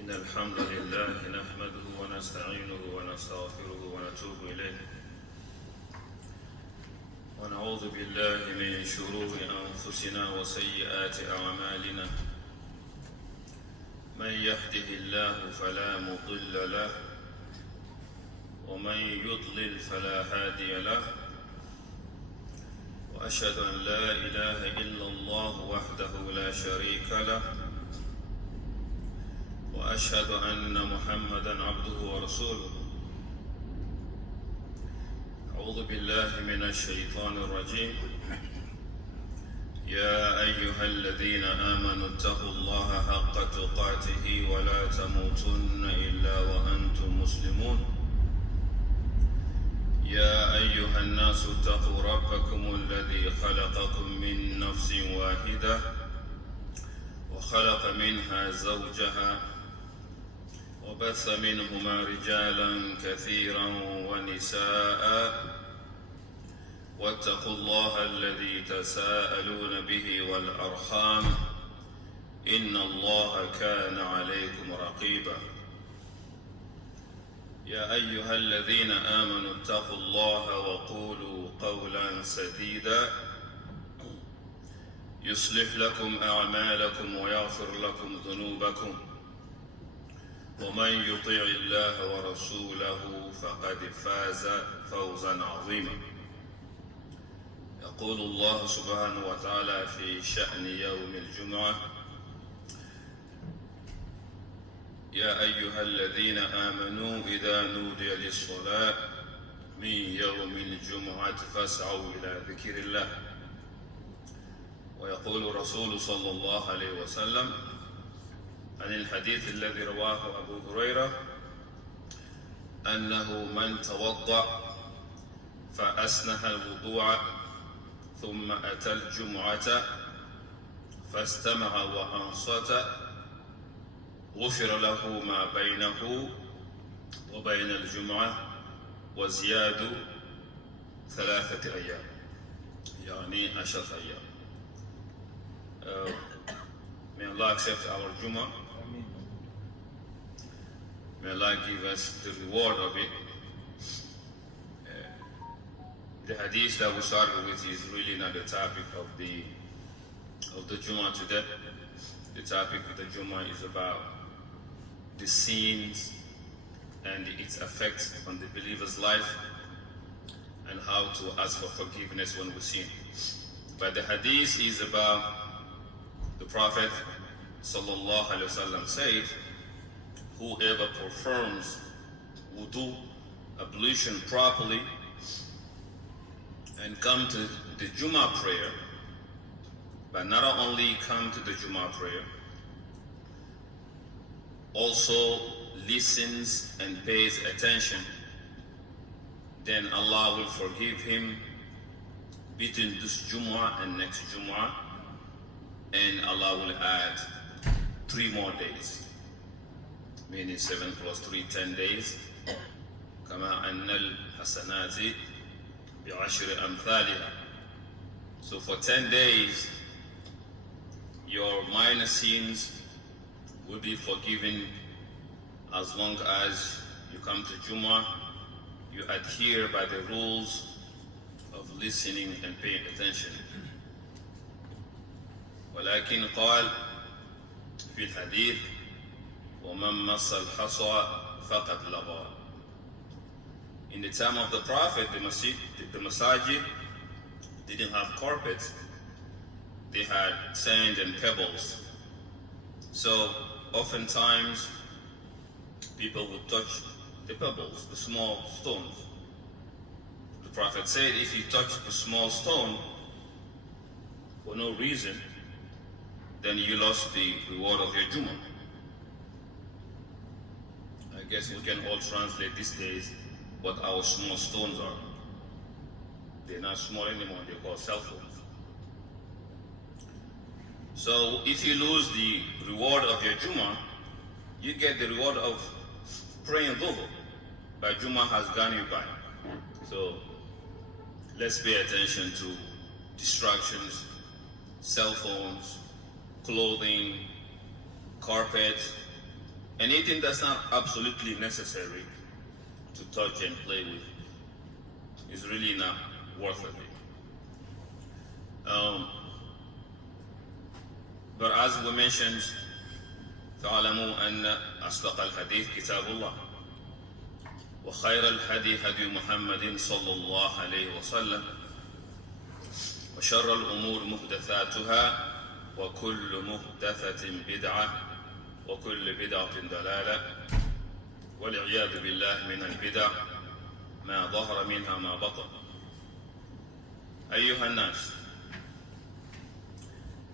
إن الحمد لله نحمده ونستعينه ونستغفره ونتوب إليه ونعوذ بالله من شرور أنفسنا وسيئات أعمالنا من يهده الله فلا مضل له ومن يضلل فلا هادي له وأشهد أن لا إله إلا الله وحده لا شريك له وأشهد أن محمدًا عبده ورسوله. أعوذ بالله من الشيطان الرجيم. يا أيها الذين آمنوا اتقوا الله حق تقاته ولا تموتن إلا وأنتم مسلمون. يا أيها الناس اتقوا ربكم الذي خلقكم من نفس واحدة وخلق منها زوجها وبث منهما رجالا كثيرا ونساء واتقوا الله الذي تساءلون به والأرحام إن الله كان عليكم رقيبا. يا أيها الذين آمنوا اتقوا الله وقولوا قولا سديدا يصلح لكم أعمالكم ويغفر لكم ذنوبكم ومن يطع الله ورسوله فقد فاز فوزا عظيما. يقول الله سبحانه وتعالى في شأن يوم الجمعة: يا أيها الذين آمنوا إذا نودي للصلاة من يوم الجمعة فاسعوا إلى ذكر الله. ويقول الرسول صلى الله عليه وسلم عن الحديث الذي رواه أبو هريرة أنه من توضأ فأسنه الوضوء ثم أتى الجمعة فاستمع وأنصت غفر له ما بينه وبين الجمعة وزياد 3 أيام، يعني 10 أيام. May Allah accept our Jummah. May Allah give us the reward of it. The hadith that we started with is really not the topic of the Jummah today. The topic of the Jummah is about the sins and its effect on the believer's life and how to ask for forgiveness when we sin. But the hadith is about the Prophet sallallahu alaihi wasallam said, whoever performs wudu, ablution properly, and come to the Jummah prayer, but not only come to the Jummah prayer, also listens and pays attention, then Allah will forgive him between this Jummah and next Jummah, and Allah will add 3 more days, meaning 7 plus 3, 10 days. كما أن الحسنات بعشر أمثالها. So for 10 days, your minor sins will be forgiven as long as you come to Jummah, you adhere by the rules of listening and paying attention. ولكن قال في الحديث ومن مس الحصى فقد لغى. In the time of the Prophet, the masajid didn't have carpets. They had sand and pebbles. So oftentimes people would touch the pebbles, the small stones. The Prophet said, if you touch a small stone for no reason, then you lost the reward of your Jummah. I guess we can all translate these days what our small stones are. They're not small anymore, they're called cell phones. So if you lose the reward of your Jummah, you get the reward of praying Dhuhr, but Jummah has gone you by. So let's pay attention to distractions, cell phones, clothing, carpet, anything that's not absolutely necessary to touch and play with is really not worth it. But as we mentioned, تعلموا أن أصدق الحديث كتاب الله وخير الهدي هدي محمد صلى الله عليه وسلم وشر الأمور محدثاتها وكل محدثة بدعة وكل بدعة ضلالة والعياذ بالله من البدع ما ظهر منها ما بطن. أيها الناس،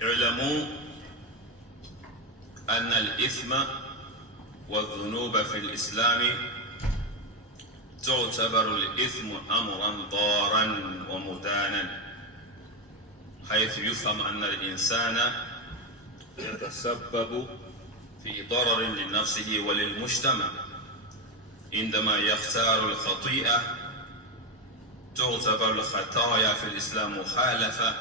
اعلموا أن الإثم والذنوب في الإسلام تعتبر الإثم أمرا ضارا ومدانا، حيث يفهم أن الإنسان يتسبب في ضرر لنفسه وللمجتمع عندما يختار الخطيئة. تعتبر الخطايا في الإسلام مخالفة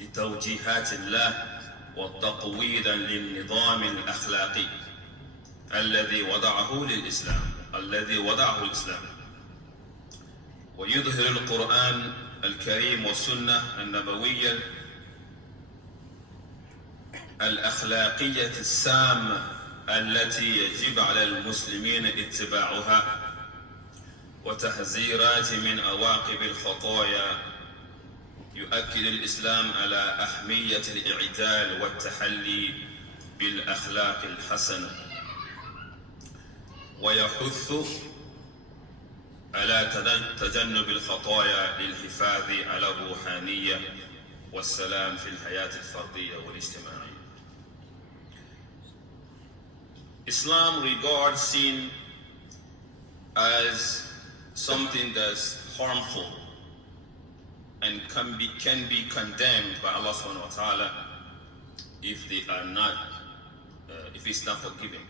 لتوجيهات الله وتقويضا للنظام الأخلاقي الذي وضعه الإسلام، ويظهر القرآن الكريم والسنة النبوية الأخلاقية السامة التي يجب على المسلمين اتباعها وتحذيرات من عواقب الخطايا. يؤكد الإسلام على أهمية الإعتدال والتحلي بالأخلاق الحسنة، ويحث على تجنب الخطايا للحفاظ على الروحانية والسلام في الحياة الفردية والاجتماعية. Islam regards sin as something that's harmful and can be condemned by Allah subhanahu wa ta'ala if it's not forgiven.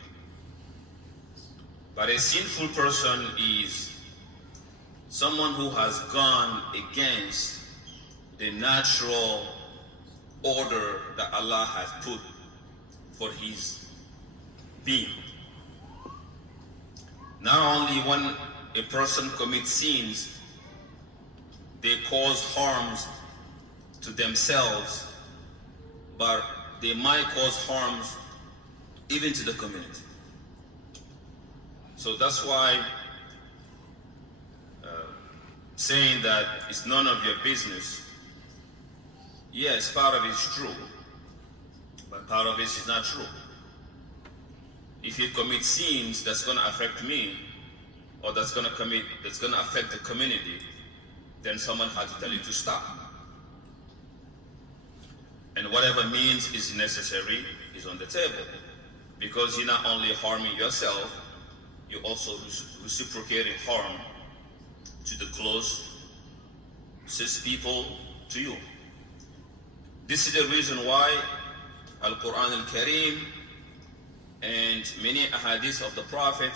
But a sinful person is someone who has gone against the natural order that Allah has put for his being. Not only when a person commits sins, they cause harms to themselves, but they might cause harms even to the community. So that's why saying that it's none of your business, yes, part of it is true, but part of it is not true. If you commit sins that's going to affect me, or that's going to affect the community, then someone has to tell you to stop. And whatever means is necessary is on the table, because you're not only harming yourself, you're also reciprocating harm to the closest people to you. This is the reason why Al-Quran Al-Kareem and many ahadith of the Prophet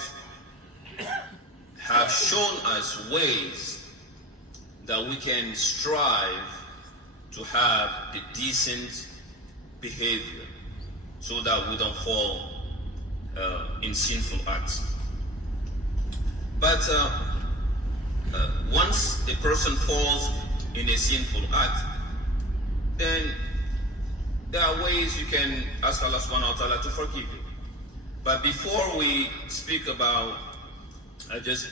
have shown us ways that we can strive to have the decent behavior so that we don't fall in sinful acts. But once a person falls in a sinful act, then there are ways you can ask Allah subhanahu wa ta'ala to forgive you. But before we speak about, I just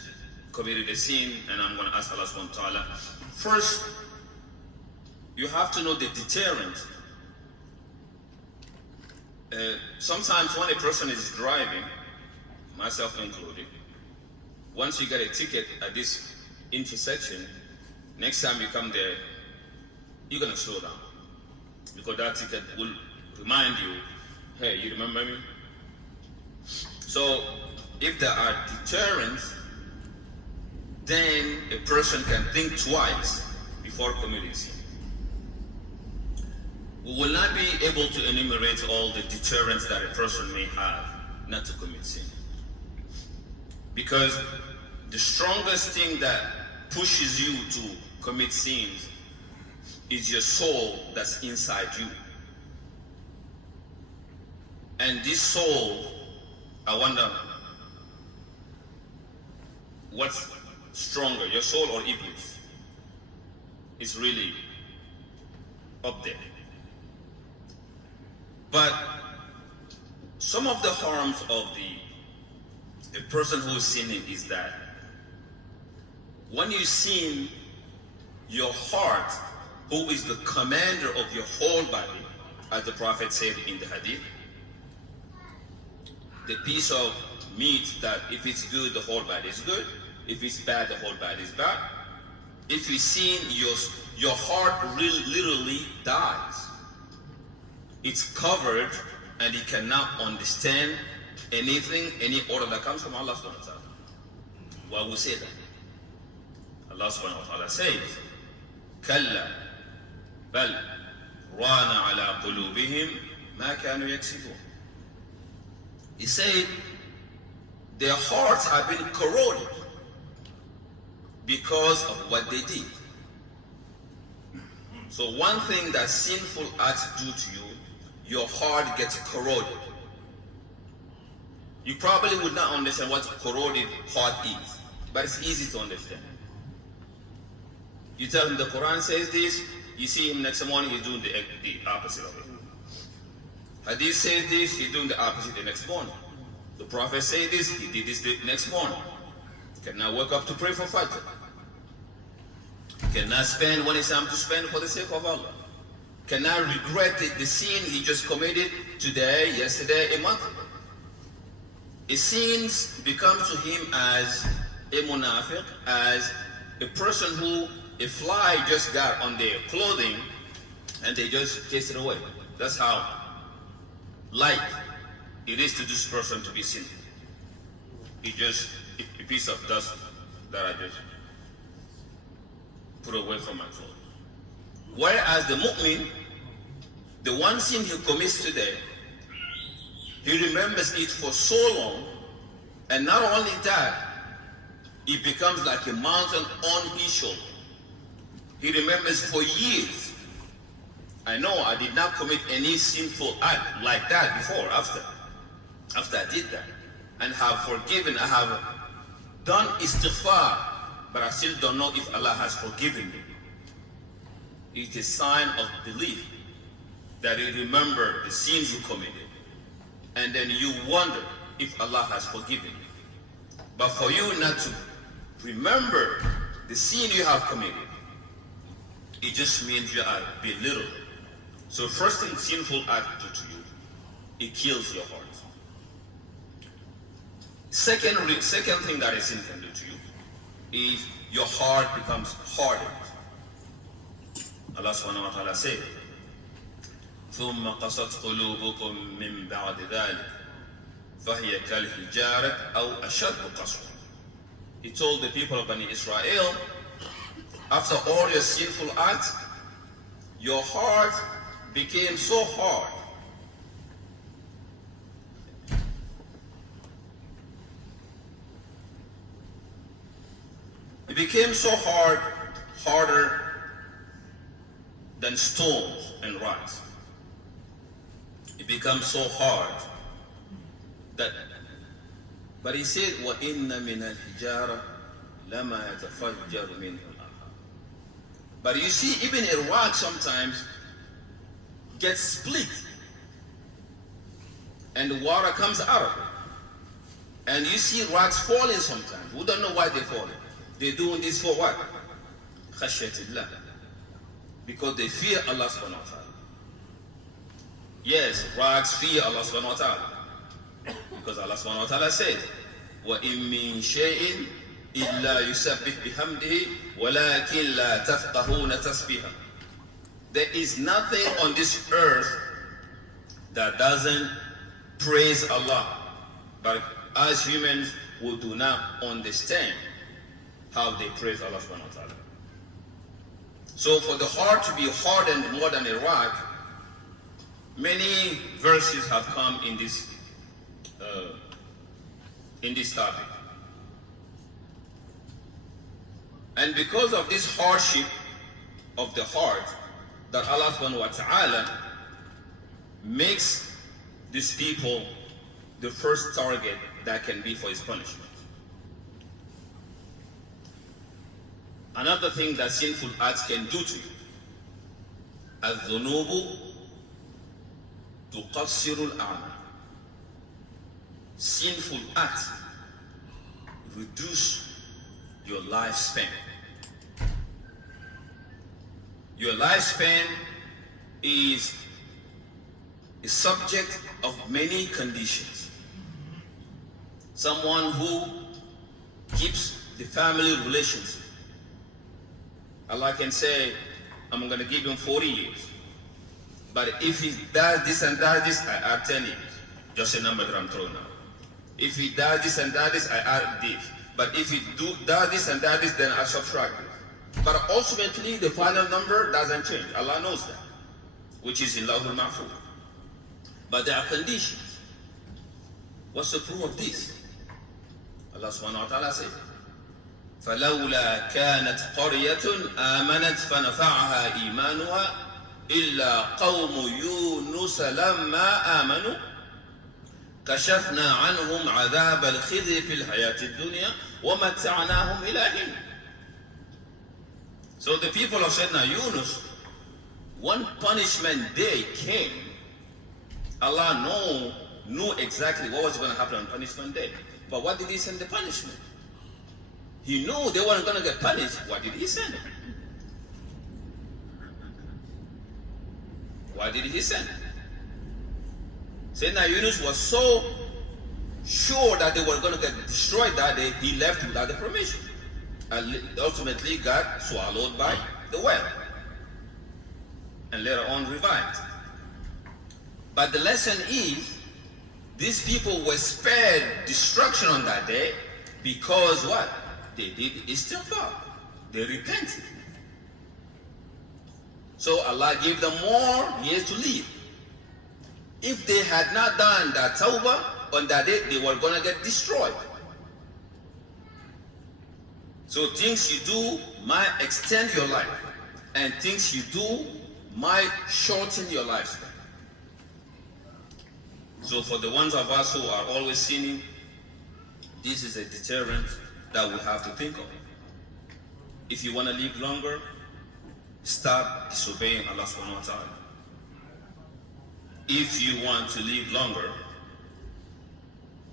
committed a sin and I'm going to ask Allah subhanahu wa ta'ala, first, you have to know the deterrent. Sometimes when a person is driving, myself included, once you get a ticket at this intersection, next time you come there, you're going to slow down. Because that ticket will remind you, hey, you remember me? So, if there are deterrents, then a person can think twice before committing sin. We will not be able to enumerate all the deterrents that a person may have not to commit sin. Because the strongest thing that pushes you to commit sins is your soul that's inside you. And this soul I wonder what's stronger, your soul or Iblis? It's really up there. But some of the harms of the person who is sinning is that when you sin, your heart, who is the commander of your whole body, as the Prophet said in the Hadith, the piece of meat that if it's good, the whole body is good. If it's bad, the whole body is bad. If you sin, your heart literally dies. It's covered and you cannot understand anything, any order that comes from Allah subhanahu wa ta'ala. Why we say that? Allah subhanahu wa ta'ala says, كَلَّا بَلْ رَانَ عَلَى قُلُوبِهِمْ مَا كَانُوا يَكْسِبُونَ. He said, their hearts have been corroded because of what they did. So one thing that sinful acts do to you, your heart gets corroded. You probably would not understand what corroded heart is, but it's easy to understand. You tell him the Quran says this, you see him next morning, he's doing the opposite of it. Hadith says this, he's doing the opposite the next morning. The Prophet said this, he did this the next morning. Cannot wake up to pray for Fajr. Cannot spend when it's time to spend for the sake of Allah. Cannot regret the sin he just committed today, yesterday, a month ago. A sin becomes to him as a munafiq, as a person who a fly just got on their clothing and they just chase it away. That's how light it is to this person to be sinful. It's just a piece of dust that I just put away from my clothes. Whereas the mu'min, the one sin he commits today, he remembers it for so long, and not only that, it becomes like a mountain on his shoulder. He remembers for years. I know I did not commit any sinful act like that before, after I did that, and have forgiven, I have done istighfar, but I still don't know if Allah has forgiven me. It's a sign of belief that you remember the sins you committed, and then you wonder if Allah has forgiven you. But for you not to remember the sin you have committed, it just means you are belittled. So first thing sinful act do to you, it kills your heart. Second thing that a sin can do to you is your heart becomes hardened. Allah subhanahu wa ta'ala said, ثُمَّ قَصَتْ قُلُوبُكُم مِّن بَعْدِ ذَلِكَ فَهِيَ كَالْحِجَارَةِ أَوْ أَشَدُّ قَسْوَةً. He told the people of Bani Israel, after all your sinful acts, your heart became so hard. It became so hard, harder than stones and rocks. It becomes so hard that, but he said, وَإِنَّ مِنَ الْحِجَارَةِ لَمَا يَتَفَجَّرُ مِنْهُ. But you see, even a rock sometimes gets split and the water comes out of it. And you see rocks falling sometimes. We don't know why they're falling. They're doing this for what? Khashyatillah. Because they fear Allah subhanahu wa ta'ala. Yes, rocks fear Allah subhanahu wa ta'ala. Because Allah subhanahu wa ta'ala said, وَإِن مِّن شَيْءٍ إِلَّا يُسَبِّحْ بِحَمْدِهِ وَلَكِنْ لَا تَفْقَهُونَ تَسْبِيحًا. There is nothing on this earth that doesn't praise Allah. But as humans, we do not understand how they praise Allah subhanahu wa ta'ala. So for the heart to be hardened more than a rock, many verses have come in this topic. And because of this hardship of the heart, that Allah subhanahu wa ta'ala makes these people the first target that can be for his punishment. Another thing that sinful acts can do to you, الذنوب تقصر الأعمال. Sinful acts reduce your lifespan. Your lifespan is a subject of many conditions. Someone who keeps the family relations, Allah can say, I'm going to give him 40 years. But if he does this and does this, I add 10 years. Just a number that I'm throwing out. If he does this and does this, I add this. But if he does this and does this, then I subtract this. But ultimately, the final number doesn't change. Allah knows that, which is in Lawh al-Mahfuz. But there are conditions. What's the proof of this? Allah subhanahu wa ta'ala said, فَلَوْلَا كَانَتْ قَرْيَةٌ آمَنَتْ فَنَفَعَهَا إِيمَانُهَا إِلَّا قَوْمُ يُونُسَ لَمَّا آمَنُوا كَشَفْنَا عَنْهُمْ عَذَابَ الْخِزْيِ فِي الْحَيَاةِ الدُّنْيَا وَمَتَّعْنَاهُمْ إِلَىٰ حِينٍ. So the people of Sayyidina Yunus, when punishment day came, Allah knew exactly what was going to happen on punishment day. But what did he send the punishment? He knew they weren't going to get punished. Why did he send it? Why did he send it? Sayyidina Yunus was so sure that they were going to get destroyed that day, he left without the permission. And ultimately got swallowed by the whale. And later on revived. But the lesson is, these people were spared destruction on that day because what? They did istighfar. They repented. So Allah gave them more years to live. If they had not done that tawbah on that day, they were going to get destroyed. So things you do might extend your life, and things you do might shorten your lifespan. So for the ones of us who are always sinning, this is a deterrent that we have to think of. If you want to live longer, stop disobeying Allah subhanahu wa ta'ala. If you want to live longer,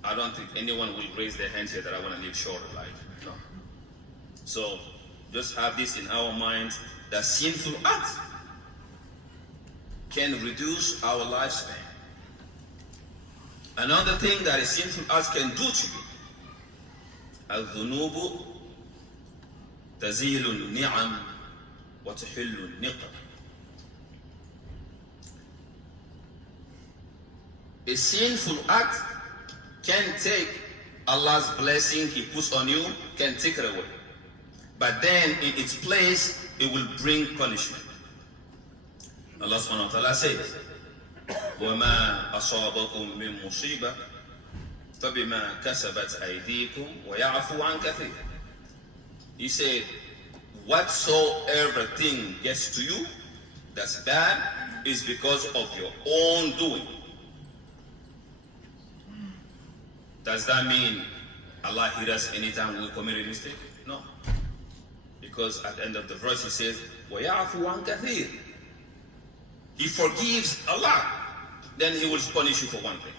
I don't think anyone will raise their hands here that I want to live shorter life. No. So just have this in our minds, that sinful acts can reduce our lifespan. Another thing that a sinful act can do to you, الذنوب تزيل النعم وتحل النقم. A sinful act can take Allah's blessing He puts on you, can take it away. But then in its place, it will bring punishment. Allah subhanahu wa ta'ala says, وَمَا أَصَابَكُم مِّن مُّصِيبَةٍ فَبِمَا كَسَبَتْ أَيْدِيكُمْ وَيَعْفُو عَنْ كَثِيرٍ. He said, whatsoever thing gets to you that's bad is because of your own doing. Does that mean Allah hears us anytime we commit a mistake? No. Because at the end of the verse He says, وَيَعْفُو عَنْ كَثِيرٍ. He forgives a lot, then He will punish you for one thing.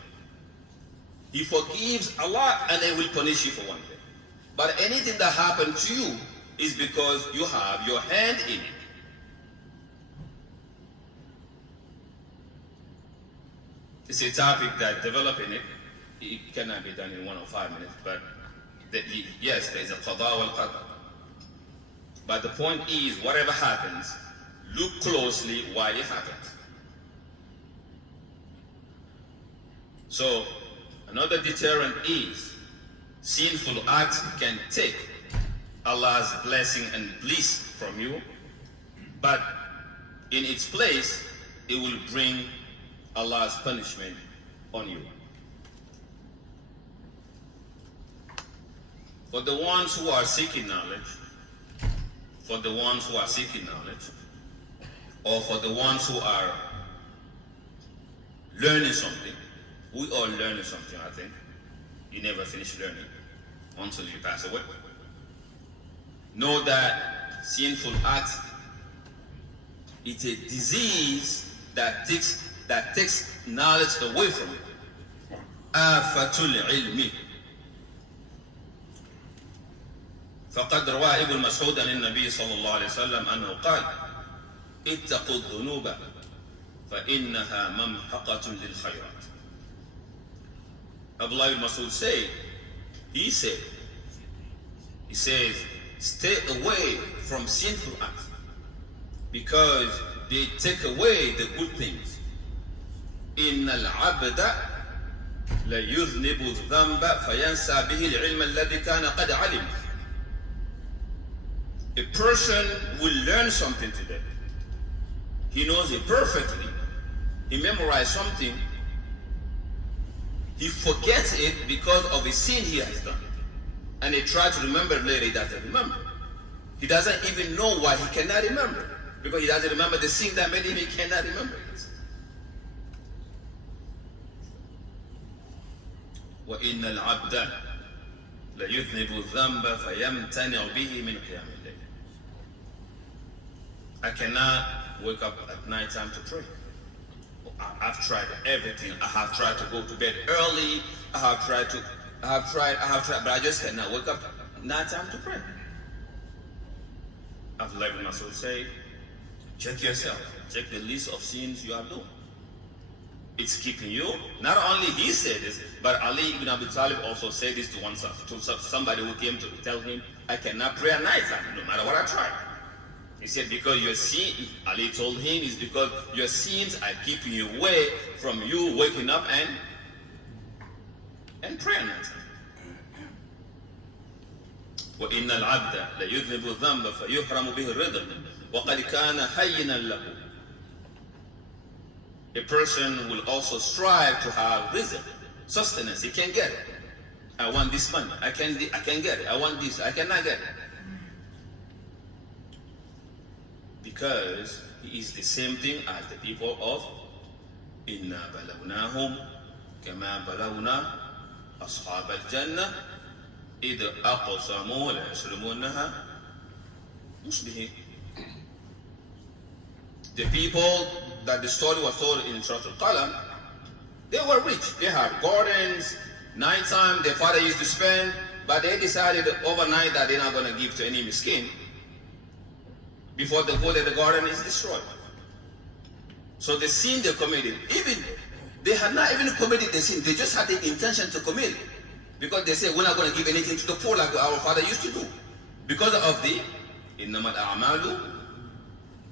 He forgives a lot and then will punish you for one thing. But anything that happened to you is because you have your hand in it. It's a topic that developing it cannot be done in 1 or 5 minutes, but yes, there's a qada wal qadar. But the point is, whatever happens, look closely while it happens. So, another deterrent is, sinful acts can take Allah's blessing and bliss from you, but in its place, it will bring Allah's punishment on you. For the ones who are seeking knowledge, or for the ones who are learning something, We all learn something, I think. You never finish learning until you pass away. Know that sinful acts, it's a disease that takes knowledge away from you. Afatul ilmi. فقد روى ابن مسعود عن النبي صلى الله عليه وسلم أنه قال اتقوا الذنوب فإنها ممحقة للخيرات. Abdullah ibn Mas'ud he says, stay away from sinful acts because they take away the good things. إن العبد ليذنب الذنب فينسى به العلم الذي كان قد علم. A person will learn something today. He knows it perfectly. He memorized something. He forgets it because of a sin he has done. And he tries to remember later, he doesn't remember. He doesn't even know why he cannot remember. Because he doesn't remember the sin that made him, he cannot remember it. وَإِنَّ الْعَبْدَ لَيُذْنِبُ الذَّنْبَ فَيَمْتَنِعُ بِهِ مِنْ قِيَامِ اللَّيْلِ. I cannot wake up at night time to pray. I've tried everything. I have tried to go to bed early. I have tried, but I just cannot wake up night time to pray. Abdullah ibn Mas'ud say, check yourself. Check the list of sins you are doing. It's keeping you. Not only he said this, but Ali ibn Abi Talib also said this to somebody who came to tell him, I cannot pray at night time, no matter what I try. He said, because your sin, Ali told him, is because your sins are keeping you away from you waking up and praying at night. وَإِنَّ الْعَبْدَ لَيُذْنِبُ الذَّنْبَ فَيُحْرَمُ بِهِ الرِّضَى وَقَدْ كَانَ حَيِّنًا لَهُ. A person will also strive to have rizq, sustenance. He can get it. I want this money. I can get it. I want this. I cannot get it. Because he is the same thing as the people of إِنَّا بَلَوْنَاهُمْ كَمَا بَلَوْنَا أَصْحَابَ الْجَنَّةِ إِذْ أَقْسَمُوا لَيَصْرِمُونَّهَا مُصْبِحِينَ. The people that the story was told in Surah Al-Qalam, they were rich. They had gardens. Nighttime, their father used to spend, but they decided overnight that they're not going to give to any miskin before the gold of the garden is destroyed. So the sin they committed, even they had not even committed the sin, they just had the intention to commit it. Because they say, we're not going to give anything to the poor like our father used to do. Because of the إِنَّمَا الْأَعْمَالُ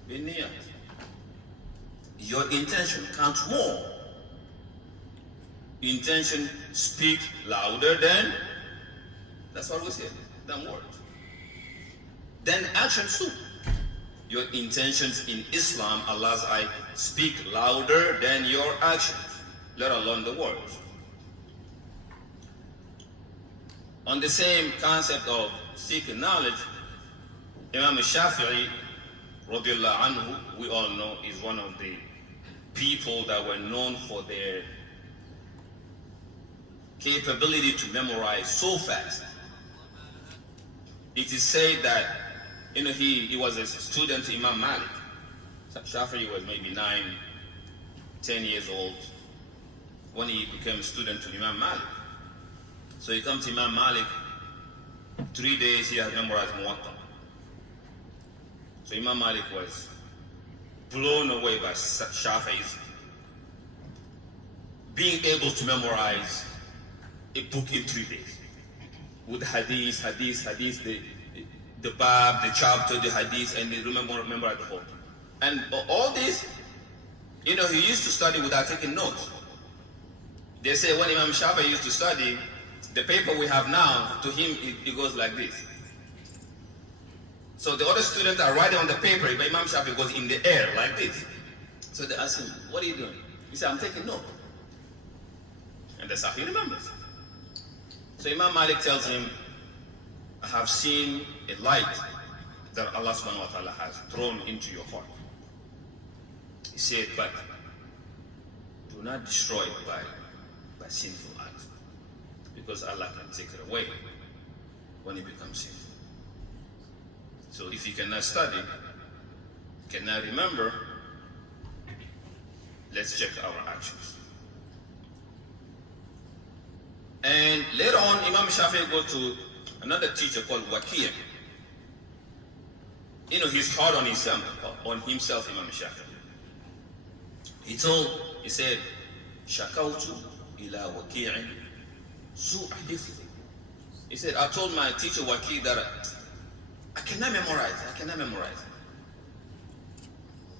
بِالنِّيَّاتِ. Your intention counts more. Intention speaks louder than, that's what we say, than words. Then actions too. Your intentions in Islam, Allah's eye, speak louder than your actions, let alone the words. On the same concept of seeking knowledge, Imam Shafi'i, radiallahu anhu, we all know, is one of the people that were known for their capability to memorize so fast. It is said that he was a student to Imam Malik. Shafi'i was maybe 9, 10 years old when he became a student to Imam Malik. So he comes to Imam Malik, 3 days he has memorized Muwatta. So Imam Malik was blown away by Shafi'i's being able to memorize a book in 3 days. With hadith, the bab, the chapter, the hadith, and they remember the whole. And all this, he used to study without taking notes. They say when Imam Shafi'i used to study, the paper we have now, to him, it goes like this. So the other students are writing on the paper, but Imam Shafi'i goes in the air like this. So they ask him, what are you doing? He said, I'm taking notes. And that's how he remembers. So Imam Malik tells him, I have seen a light that Allah subhanahu wa ta'ala has thrown into your heart. He said, but do not destroy it by sinful act, because Allah can take it away when it becomes sinful. So if you cannot study, cannot remember, let's check our actions. And later on, Imam Shafi'i go to another teacher called Waqi'. You know, he's hard on himself, Imam Shafi'i. He said, Shakawtu ila Waqi'in su'a hifzi. He said, I told my teacher Waqi' that I cannot memorize.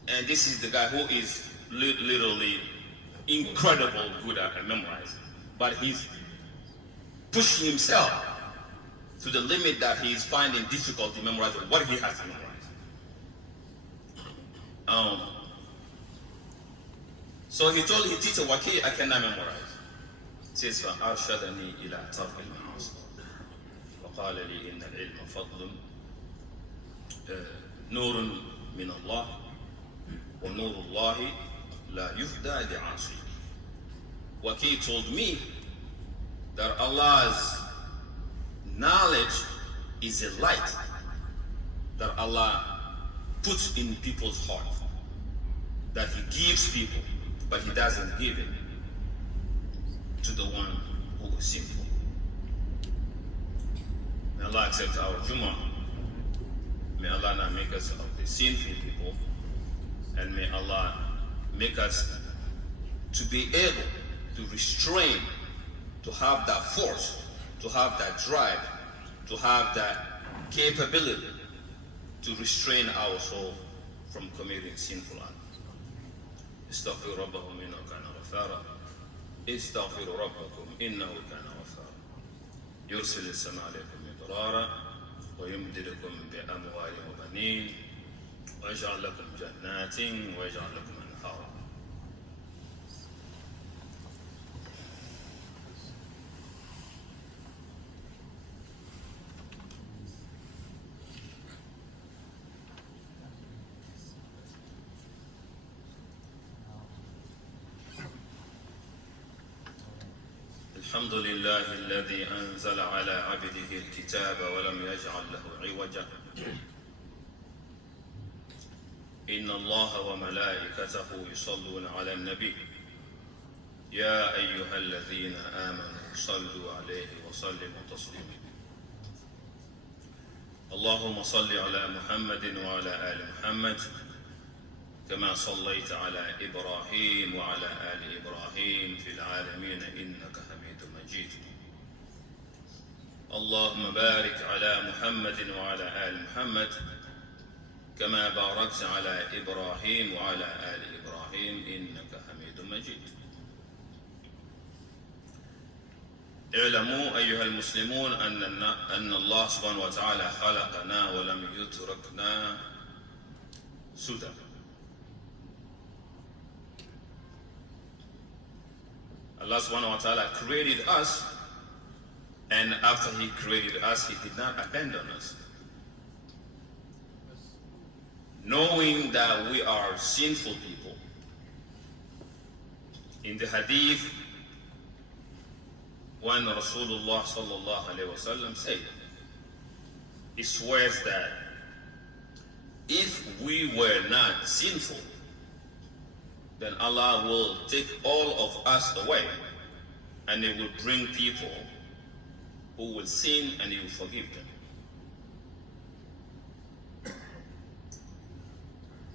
And this is the guy who is literally incredible good at memorizing. But he's pushing himself to the limit that he's finding difficult to memorize what he has to memorize. So he told his teacher Waqi', I cannot memorize. He says, فَأَرْشَدَنِي إِلَىٰ تَرْكِ الْمَعَاصِي وَقَالَ لِي إِنَّ الْعِلْمَ فَضْلٌ نُورٌ مِّنَ اللَّهِ وَنُورُ اللَّهِ لَا يُهْدَى لِعَاصِي. Waqi' told me that Allah's knowledge is a light that Allah puts in people's heart, that He gives people, but He doesn't give it to the one who is sinful. May Allah accept our Jummah. May Allah not make us of the sinful people, and may Allah make us to be able to restrain, to have that force, to have that drive, to have that capability to restrain our soul from committing sinful acts. استغفروا ربكم إنه كان غفارا استغفروا ربكم إنه كان غفارا يرسل السماء عليكم مدرارا ويمددكم بأموال وبنين ويجعل لكم جنات ويجعل لكم أنهارا. الحمد لله الذي أنزل على عبده الكتاب ولم يجعل له عوجا إن الله وملائكته يصلون على النبي يا أيها الذين آمنوا صلوا عليه وسلموا تسليما. اللهم صل على محمد وعلى آل محمد كما صليت على إبراهيم وعلى آل إبراهيم في العالمين إنك حميد مجيد. اللهم بارك على محمد وعلى آل محمد كما باركت على إبراهيم وعلى آل إبراهيم إنك حميد مجيد. اعلموا أيها المسلمون أن الله سبحانه وتعالى خلقنا ولم يتركنا سدى. Allah subhanahu wa ta'ala created us, and after He created us, He did not abandon us. Knowing that we are sinful people, in the hadith, when Rasulullah sallallahu alayhi wa sallam said, he swears that if we were not sinful, then Allah will take all of us away, and He will bring people who will sin, and He will forgive them.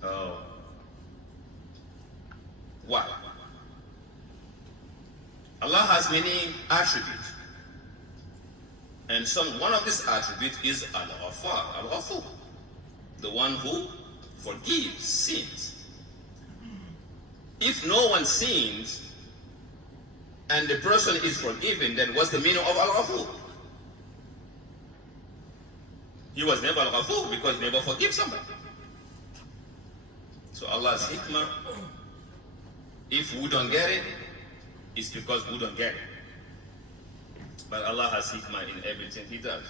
Oh. Why? Allah has many attributes, and one of these attributes is Al-Ghafar, Al-Ghafur, the one who forgives sins. If no one sins and the person is forgiven, then what's the meaning of Al-Ghafur? He was never Al-Ghafur because he never forgives somebody. So Allah's hikmah, if we don't get it, it's because we don't get it. But Allah has hikmah in everything He does.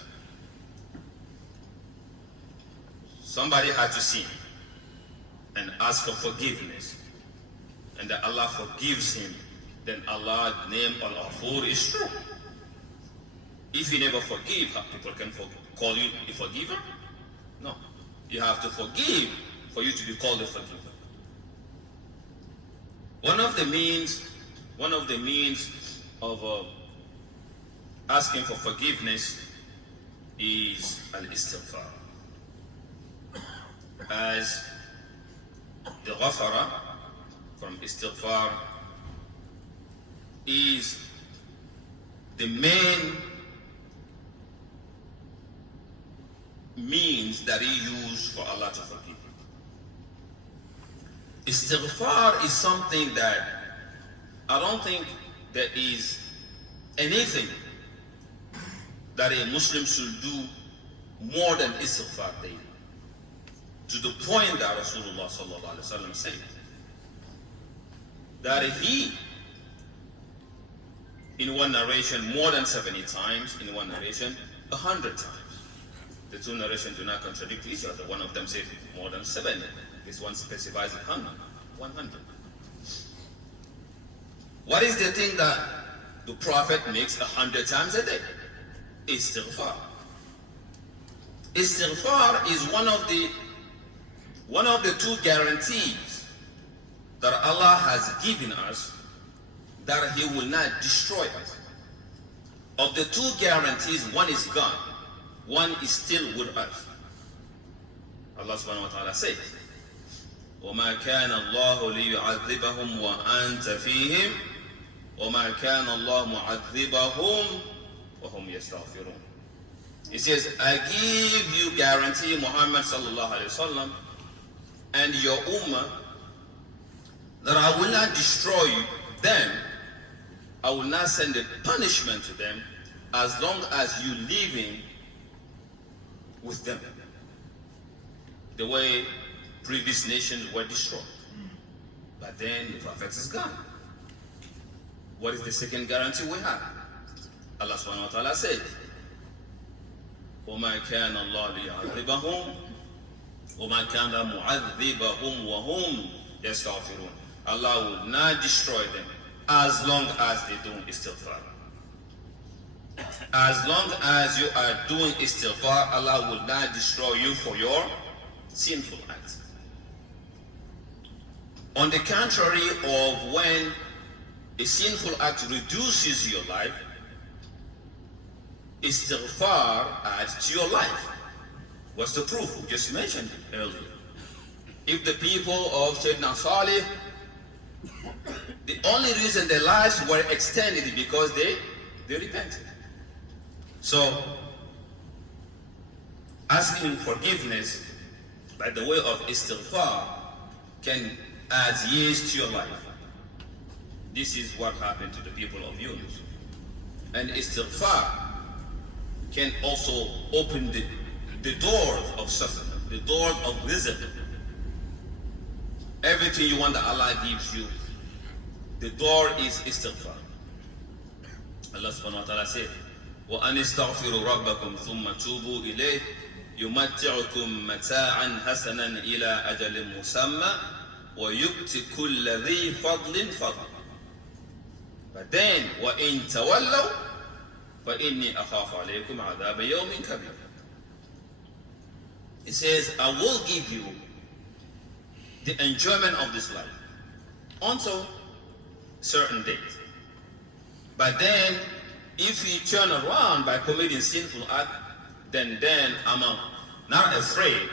Somebody had to sin and ask for forgiveness, and that Allah forgives him then Allah's name Al-Ghafur is true. If you never forgive, people can call you a forgiver? No. You have to forgive for you to be called a forgiver. One of the means of asking for forgiveness is al-istighfar. As the ghafara from istighfar is the main means that he used for Allah to forgive. Istighfar is something that I don't think there is anything that a Muslim should do more than istighfar daily. To the point that Rasulullah sallallahu alaihi wasallam said that he, in one narration, more than 70 times, in one narration, 100 times. The two narrations do not contradict each other. One of them says more than 70. This one specifies 100. What is the thing that the Prophet makes 100 times a day? Istighfar. Istighfar is one of the two guarantees that Allah has given us that He will not destroy us. Of the two guarantees, one is gone, one is still with us. Allah subhanahu wa ta'ala says, وَمَا كَانَ اللَّهُ لِيُعَذِّبَهُمْ وَأَنْتَ فِيهِمْ وَمَا كَانَ اللَّهُ مُعَذِّبَهُمْ وَهُمْ يَسْتَغْفِرُونَ. He says, I give you guarantee, Muhammad sallallahu alayhi wasallam, and your ummah, that I will not destroy them, I will not send a punishment to them as long as you living with them. The way previous nations were destroyed. But then the Prophet is gone. What is the second guarantee we have? Allah subhanahu wa ta'ala said, وَمَا كَانَ اللَّهُ لِيُعَذِّبَهُمْ وَمَا كَانَ مُعَذِّبَهُمْ وَهُمْ يَسْتَغْفِرُونَ. Allah will not destroy them as long as they do istighfar. As long as you are doing istighfar, Allah will not destroy you for your sinful acts. On the contrary of when a sinful act reduces your life, istighfar adds to your life. What's the proof? We just mentioned it earlier. If the people of Sayyidina Salih, the only reason their lives were extended is because they repented. So, asking forgiveness by the way of istighfar can add years to your life. This is what happened to the people of Yunus. And istighfar can also open the doors of sustenance, the doors of rizq. Everything you want that Allah gives you, the door is istighfar. Allah subhanahu wa ta'ala said, وَأَنِ اسْتَغْفِرُوا رَبَّكُمْ ثُمَّ تُوبُوا إِلَيْهِ يُمَتِّعُكُمْ مَتَاعًا حَسَنًا إِلَى أَجَلٍ مُسَمًّى وَيُؤْتِ كُلَّ ذِي فَضْلٍ فَضْلًا. But then, وَإِن تَوَلَّوْا فَإِنِّي أَخَافُ عَلَيْكُمْ عَذَابَ يَوْمٍ كَبِيرٍ. It says, I will give you the enjoyment of this life until certain date. But then, if you turn around by committing sinful act, then I'm not afraid.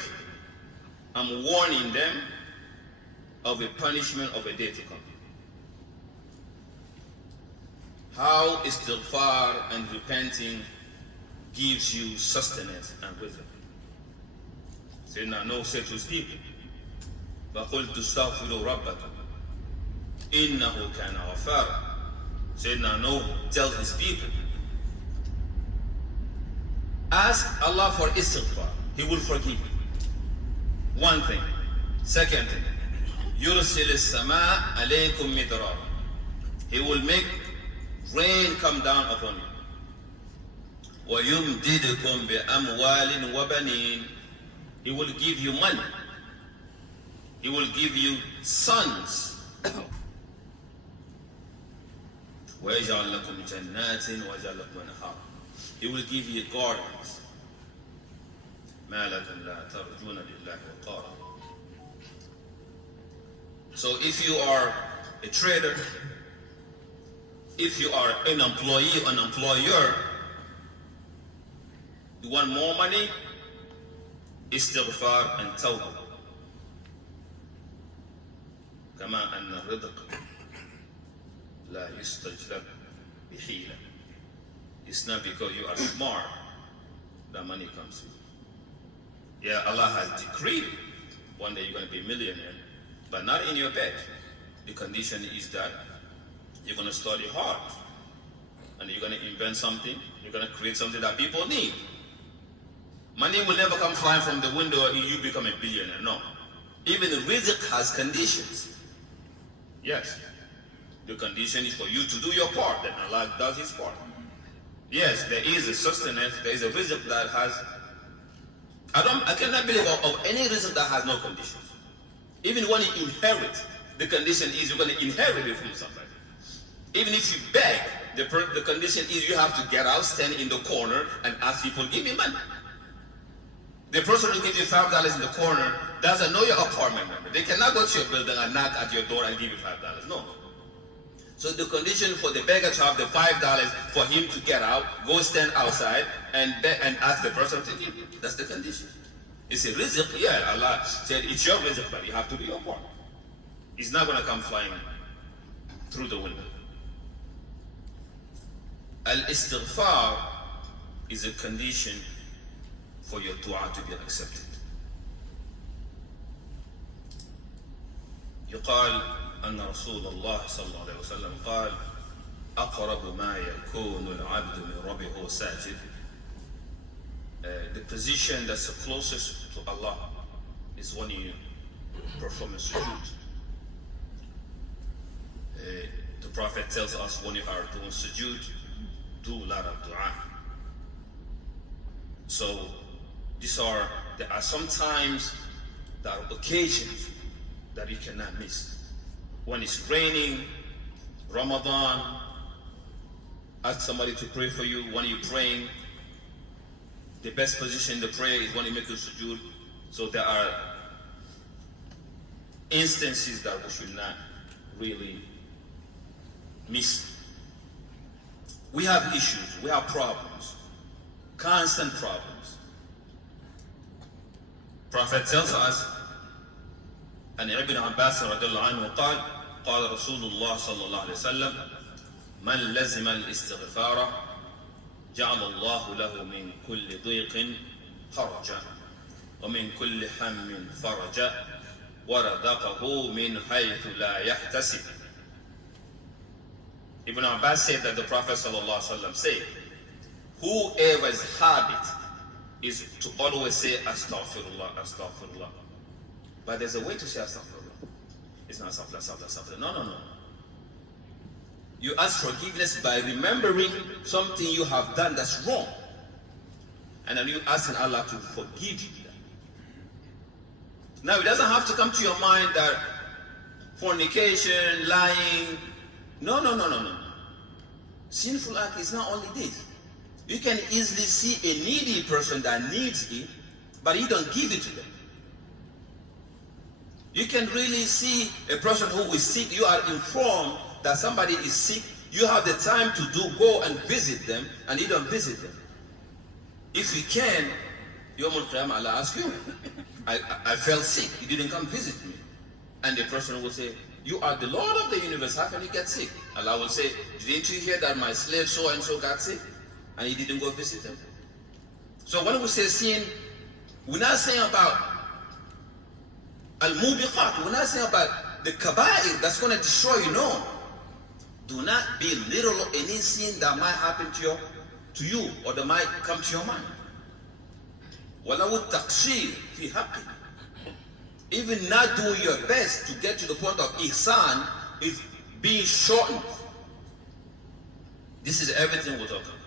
I'm warning them of a punishment of a day to come. How istighfar and repenting gives you sustenance and wisdom. Sayyidina Nuh said to his people, فَقُلْتُ اسْتَغْفِرُوا رَبَّكُمْ إِنَّهُ كَانَ غَفَّارًا. Sayyidina Nuh tells his people, ask Allah for istighfar, He will forgive you. One thing. Second thing, يُرْسِلِ السَّمَاءَ عَلَيْكُمْ مِدْرَارًا. He will make rain come down upon you. وَيُمْدِدْكُمْ بِأَمْوَالٍ وَبَنِينَ. He will give you money. He will give you sons. وَيَجْعَلْ لَكُمْ جَنَّاتٍ وَيَجْعَلْ لَكُمْ أَنْهَارًا. He will give you gardens. مَا لَكُمْ لَا تَرْجُونَ لِلَّهِ وَقَارًا. So if you are a trader, if you are an employee, an employer, you want more money, istighfar and tawbah. كما أن الرزق لا يستجلب بحيلة. It's not because you are smart that money comes in. Yeah, Allah has decreed one day you're going to be a millionaire, but not in your bed. The condition is that you're going to study hard, and you're going to invent something, you're going to create something that people need. Money will never come flying from the window and you become a billionaire. No. Even the rizq has conditions. Yes. The condition is for you to do your part, then Allah does his part. Yes, there is a sustenance, there is a rizq that has... I cannot believe of any rizq that has no conditions. Even when you inherit, the condition is you're going to inherit it from somebody. Even if you beg, the condition is you have to get out, stand in the corner and ask people, give me money. The person who gives you $5 in the corner doesn't know your apartment number. They cannot go to your building and knock at your door and give you $5. No. So the condition for the beggar to have the $5 for him to get out, go stand outside and beg and ask the person to give you. That's the condition. It's a rizq. Yeah, Allah said it's your rizq, but you have to do your part. It's not going to come flying through the window. Al-istighfar is a condition for your dua to be accepted. يقال أن رسول الله صلى الله عليه وسلم قال أقرب ما يكون العبد من ربه ساجد. The position that's the closest to Allah is when you perform a sujood. The Prophet tells us when you are doing sujood, do a lot of dua. So there are sometimes, there are occasions that you cannot miss. When it's raining, Ramadan, ask somebody to pray for you. When you're praying, the best position to pray is when you make the sujood. So there are instances that we should not really miss. We have issues, we have problems, constant problems. Prophet tells us, and Ibn Abbas radiallahu anhu قال قال رسول الله صلى الله عليه وسلم من لزم الاستغفار جعل الله له من كل ضيق خرجا ومن كل هم فرجا ورزقه من حيث لا يحتسب. Ibn Abbas said that the Prophet sallallahu alaihi wasallam said, whoever's habit is to always say astaghfirullah, astaghfirullah. But there's a way to say astaghfirullah. It's not astaghfirullah, astaghfirullah. No. You ask forgiveness by remembering something you have done that's wrong. And then you asking Allah to forgive you. Now it doesn't have to come to your mind that fornication, lying. No. Sinful act is not only this. You can easily see a needy person that needs it, but you don't give it to them. You can really see a person who is sick. You are informed that somebody is sick. You have the time to go and visit them, and you don't visit them. If you can, Yawm al-Qiyamah, Allah asks you, I felt sick, you didn't come visit me. And the person will say, you are the Lord of the universe, how can you get sick? Allah will say, didn't you hear that my slave so and so got sick? And he didn't go visit them. So when we say sin, we're not saying about al-mubiqat, we're not saying about the kaba'ir that's going to destroy you, no. Do not belittle any sin that might happen to you or that might come to your mind. وَلَوُ التَّقْصِيرِ فِي حَقِّهِ. Even not doing your best to get to the point of ihsan is being shortened. This is everything we're talking about.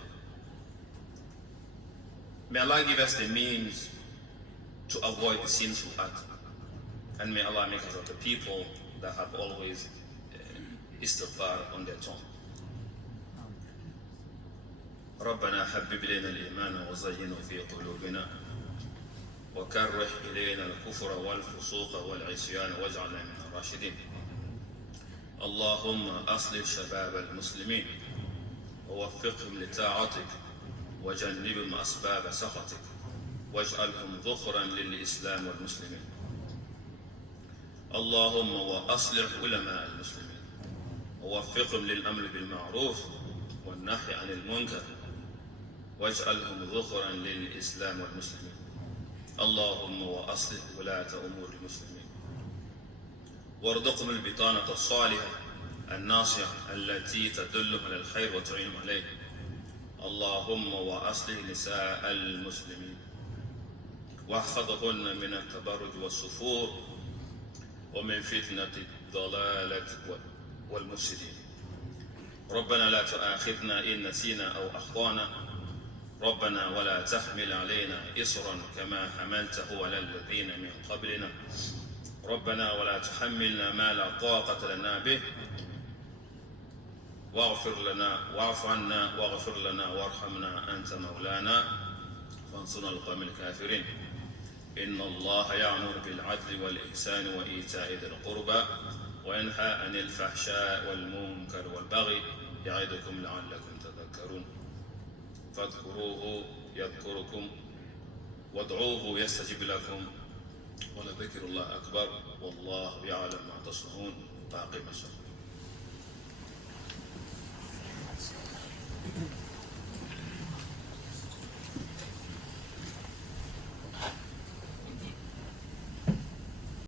May Allah give us the means to avoid the sinful act. And may Allah make us of the people that have always istighfar on their tongue. ربنا حبب إلينا الإيمان وزينه في قلوبنا وكره إلينا الكفر والفسوق والعصيان واجعلنا من الراشدين. اللهم أصلح شباب المسلمين ووفقهم لطاعتك وجنبهم أسباب سخطك واجعلهم ذخرا للإسلام والمسلمين. اللهم وأصلح علماء المسلمين ووفقهم للأمر بالمعروف والنهي عن المنكر واجعلهم ذخرا للإسلام والمسلمين. اللهم وأصلح ولاة أمور المسلمين وارزقهم البطانة الصالحة الناصحة التي تدلهم على الخير وتعينهم عليه. اللهم وأصلح نساء المسلمين واحفظهن من التبرج والسفور ومن فتنة الضلالة والمفسدين. ربنا لا تؤاخذنا إن نسينا أو أخطأنا. ربنا ولا تحمل علينا إصرا كما حملته على الذين من قبلنا. ربنا ولا تحملنا ما لا طاقة لنا به واغفر لنا واعف عنا واغفر لنا وارحمنا أنت مولانا فانصرنا على القوم الكافرين. إن الله يأمر بالعدل والإحسان وإيتاء ذي القربى وينهى عن الفحشاء والمنكر والبغي يعظكم لعلكم تذكرون. فاذكروه يذكركم وادعوه يستجب لكم ولذكر الله أكبر والله يعلم ما تصنعون. فأقم الصلاة.